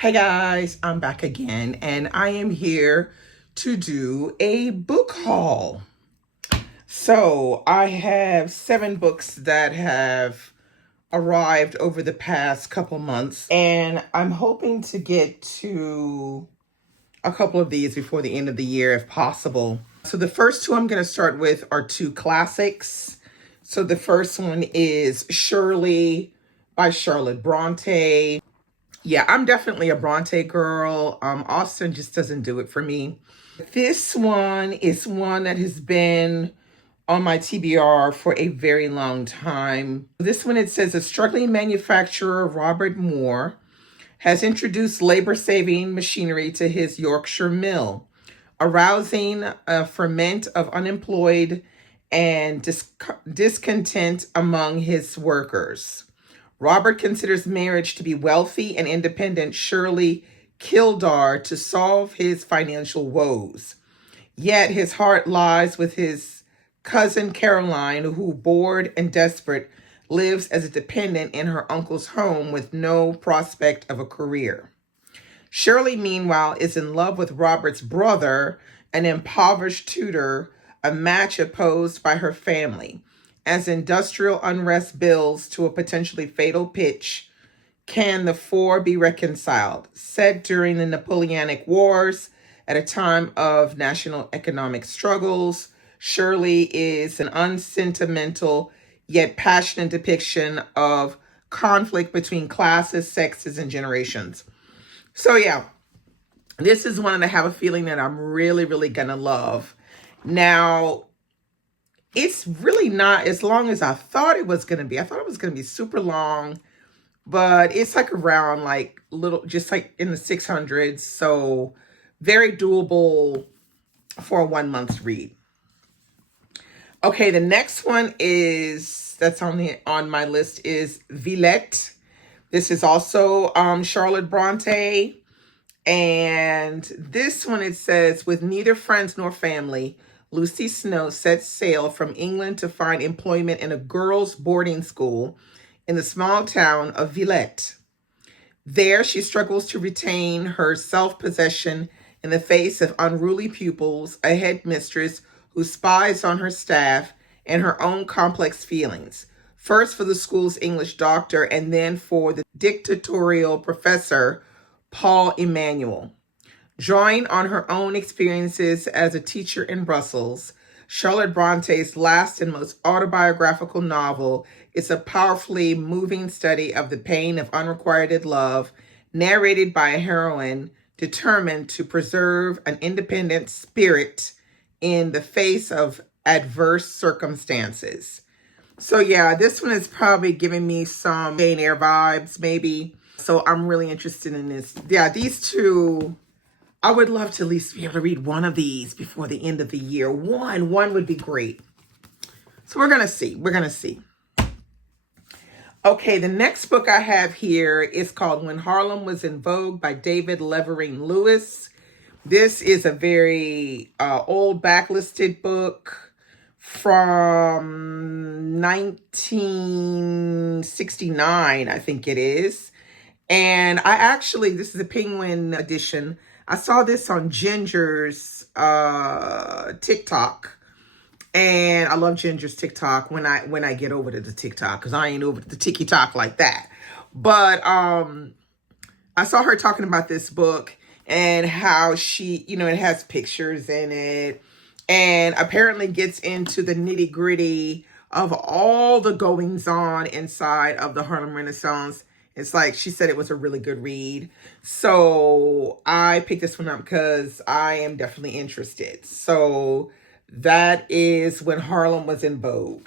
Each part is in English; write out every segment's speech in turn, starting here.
Hey guys, I'm back again and I am here to do a book haul. So I have 7 books that have arrived over the past couple months and I'm hoping to get to a couple of these before the end of the year if possible. So the first two I'm going to start with are 2 classics. So the first one is Shirley by Charlotte Bronte. Yeah, I'm definitely a Bronte girl. Austen just doesn't do it for me. This one is one that has been on my TBR for a very long time. This one, it says, a struggling manufacturer, Robert Moore, has introduced labor-saving machinery to his Yorkshire mill, arousing a ferment of unemployed and discontent among his workers. Robert considers marriage to be wealthy and independent Shirley Kildare to solve his financial woes. Yet his heart lies with his cousin Caroline, who, bored and desperate, lives as a dependent in her uncle's home with no prospect of a career. Shirley, meanwhile, is in love with Robert's brother, an impoverished tutor, a match opposed by her family. As industrial unrest builds to a potentially fatal pitch, can the four be reconciled? Set during the Napoleonic Wars, at a time of national economic struggles, Shirley is an unsentimental yet passionate depiction of conflict between classes, sexes, and generations. So yeah, this is one that I have a feeling that I'm really, really gonna love. Now, it's really not as long as I thought it was going to be. I thought it was going to be super long, but it's like around like little, just like in the 600s. So very doable for a 1 month read. Okay, the next one is, that's on my list, is Vlet. This is also Charlotte Bronte. And this one, it says, with neither friends nor family, Lucy Snow sets sail from England to find employment in a girls' boarding school in the small town of Vlet. There, she struggles to retain her self-possession in the face of unruly pupils, a headmistress who spies on her staff, and her own complex feelings, first for the school's English doctor and then for the dictatorial professor, Paul Emanuel. Drawing on her own experiences as a teacher in Brussels, Charlotte Bronte's last and most autobiographical novel is a powerfully moving study of the pain of unrequited love, narrated by a heroine determined to preserve an independent spirit in the face of adverse circumstances. So yeah, this one is probably giving me some Jane Eyre vibes, maybe. So I'm really interested in this. Yeah, these two, I would love to at least be able to read one of these before the end of the year. One would be great. So we're going to see. We're going to see. Okay, the next book I have here is called When Harlem Was in Vogue by David Levering Lewis. This is a very old backlisted book from 1969, I think it is. And I actually, this is a Penguin edition. I saw this on Ginger's TikTok, and I love Ginger's TikTok when I get over to the TikTok, because I ain't over to the TikTok like that. But I saw her talking about this book and how she, it has pictures in it, and apparently gets into the nitty gritty of all the goings on inside of the Harlem Renaissance. It's like, she said it was a really good read. So I picked this one up because I am definitely interested. So that is When Harlem Was in Vogue.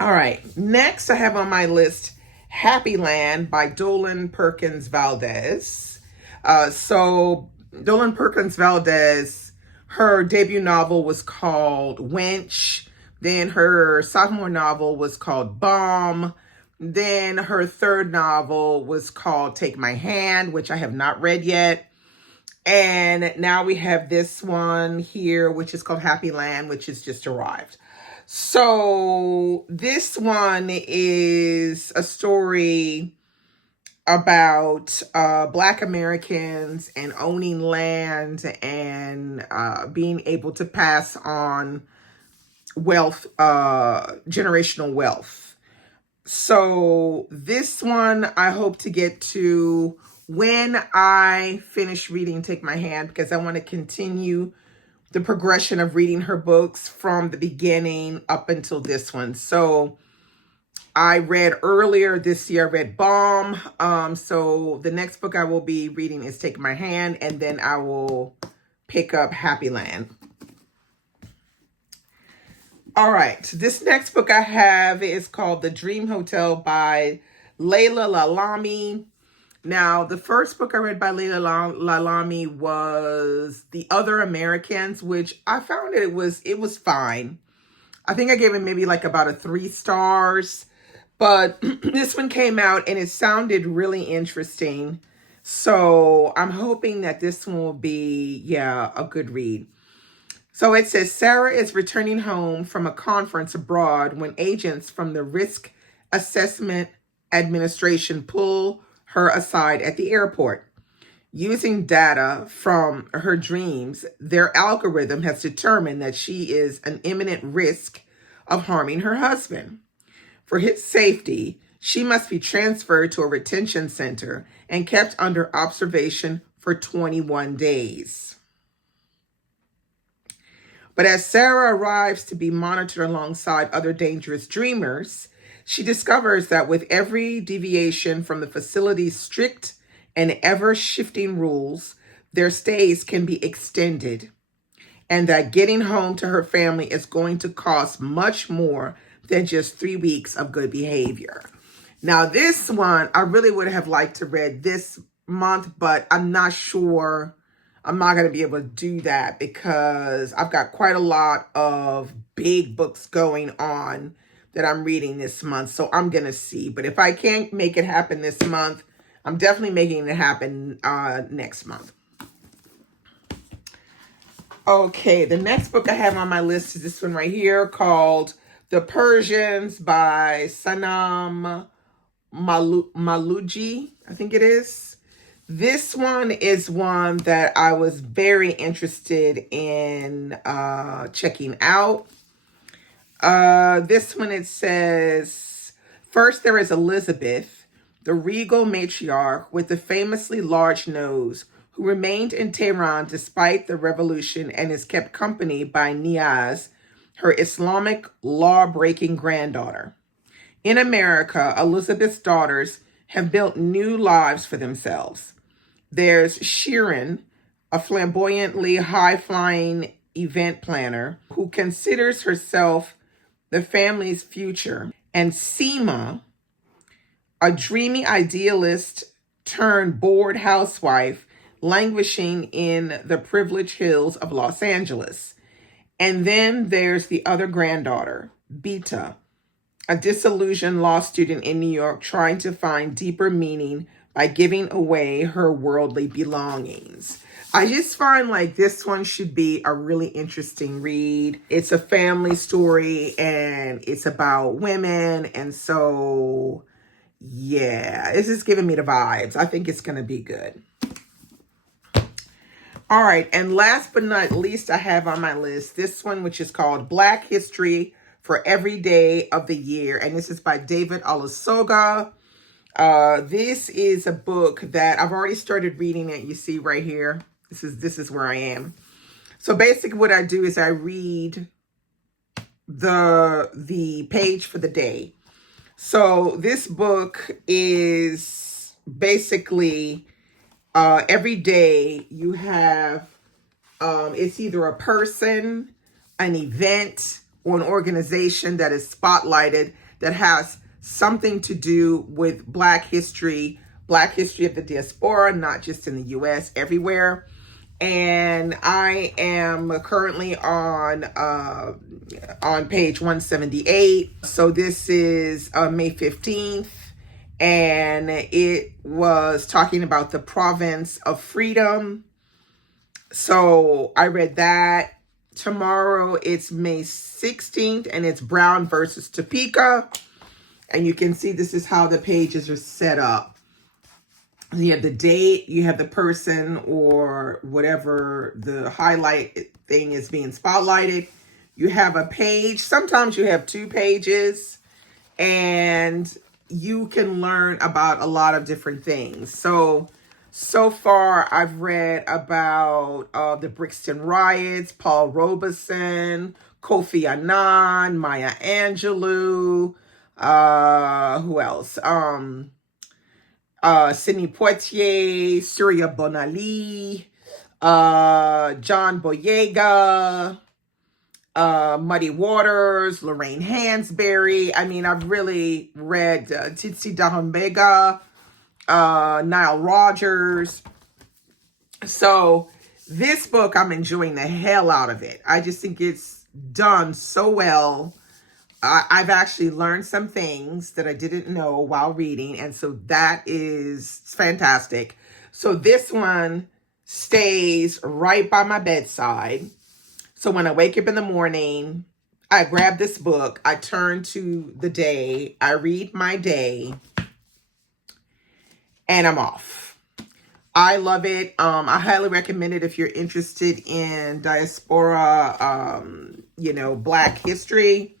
All right. Next I have on my list Happy Land by Dolen Perkins Valdez. So Dolen Perkins Valdez, her debut novel was called Wench. Then her sophomore novel was called Bomb. Then her third novel was called Take My Hand, which I have not read yet. And now we have this one here, which is called Happy Land, which has just arrived. So this one is a story about Black Americans and owning land and being able to pass on wealth, generational wealth. So this one I hope to get to when I finish reading Take My Hand, because I want to continue the progression of reading her books from the beginning up until this one. So I read earlier this year, I read Balm. So the next book I will be reading is Take My Hand, and then I will pick up Happy Land. All right, this next book I have is called The Dream Hotel by Layla Lalami. Now, the first book I read by Layla Lalami was The Other Americans, which I found it was fine. I think I gave it maybe like about a 3 stars. But this one came out and it sounded really interesting. So I'm hoping that this one will be, a good read. So it says, Sarah is returning home from a conference abroad when agents from the Risk Assessment Administration pull her aside at the airport. Using data from her dreams, their algorithm has determined that she is an imminent risk of harming her husband. For his safety, she must be transferred to a retention center and kept under observation for 21 days. But as Sarah arrives to be monitored alongside other dangerous dreamers, she discovers that with every deviation from the facility's strict and ever-shifting rules, their stays can be extended, and that getting home to her family is going to cost much more than just 3 weeks of good behavior. Now, this one, I really would have liked to read this month, but I'm not sure I'm not going to be able to do that because I've got quite a lot of big books going on that I'm reading this month. So I'm going to see. But if I can't make it happen this month, I'm definitely making it happen next month. Okay, the next book I have on my list is this one right here called The Persians by Sanam Maluji, I think it is. This one is one that I was very interested in checking out. This one, it says, first there is Elizabeth, the regal matriarch with the famously large nose, who remained in Tehran despite the revolution and is kept company by Niaz, her Islamic law-breaking granddaughter. In America, Elizabeth's daughters have built new lives for themselves. There's Shirin, a flamboyantly high-flying event planner who considers herself the family's future, and Seema, a dreamy idealist turned bored housewife languishing in the privileged hills of Los Angeles. And then there's the other granddaughter, Beta, a disillusioned law student in New York trying to find deeper meaning by giving away her worldly belongings. I just find like this one should be a really interesting read. It's a family story and it's about women. And so, yeah, it's just giving me the vibes. I think it's going to be good. All right. And last but not least, I have on my list this one, which is called Black History for Every Day of the Year. And this is by David Olusoga. This is a book that I've already started reading it. You see right here. This is where I am. So basically what I do is I read the page for the day. So this book is basically every day you have it's either a person, an event, or an organization that is spotlighted that has something to do with Black history of the diaspora, not just in the U.S., everywhere. And I am currently on page 178. So this is May 15th. And it was talking about the province of freedom. So I read that. Tomorrow it's May 16th and it's Brown versus Topeka. And you can see this is how the pages are set up. You have the date, you have the person or whatever the highlight thing is being spotlighted. You have a page. Sometimes you have 2 pages, and you can learn about a lot of different things. So far I've read about the Brixton riots, Paul Robeson, Kofi Annan, Maya Angelou, who else? Sidney Poitier, Surya Bonali, John Boyega, Muddy Waters, Lorraine Hansberry. I mean, I've really read Tsitsi Dahumbega, Nile Rodgers. So this book, I'm enjoying the hell out of it. I just think it's done so well. I've actually learned some things that I didn't know while reading, and so that is fantastic. So this one stays right by my bedside. So when I wake up in the morning, I grab this book, I turn to the day, I read my day, and I'm off. I love it. I highly recommend it if you're interested in diaspora, Black history,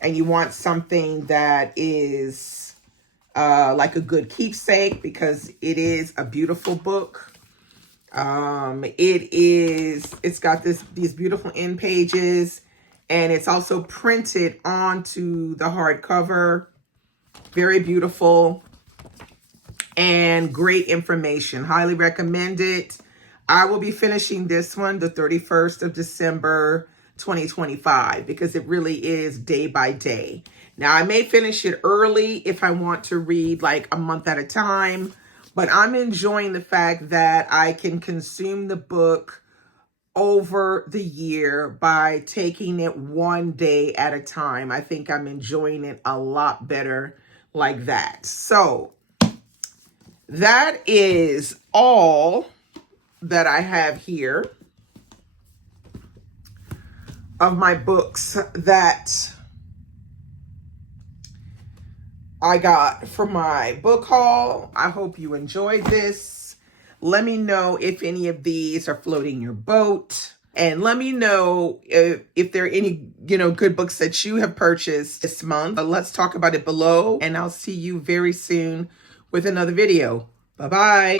and you want something that is like a good keepsake, because it is a beautiful book. It's got these beautiful end pages, and it's also printed onto the hardcover. Very beautiful and great information. Highly recommend it. I will be finishing this one the 31st of December, 2025, because it really is day by day. Now, I may finish it early if I want to read like a month at a time, but I'm enjoying the fact that I can consume the book over the year by taking it one day at a time. I think I'm enjoying it a lot better like that. So that is all that I have here of my books that I got for my book haul. I hope you enjoyed this. Let me know if any of these are floating your boat. And let me know if there are any, good books that you have purchased this month. Let's talk about it below. And I'll see you very soon with another video. Bye-bye.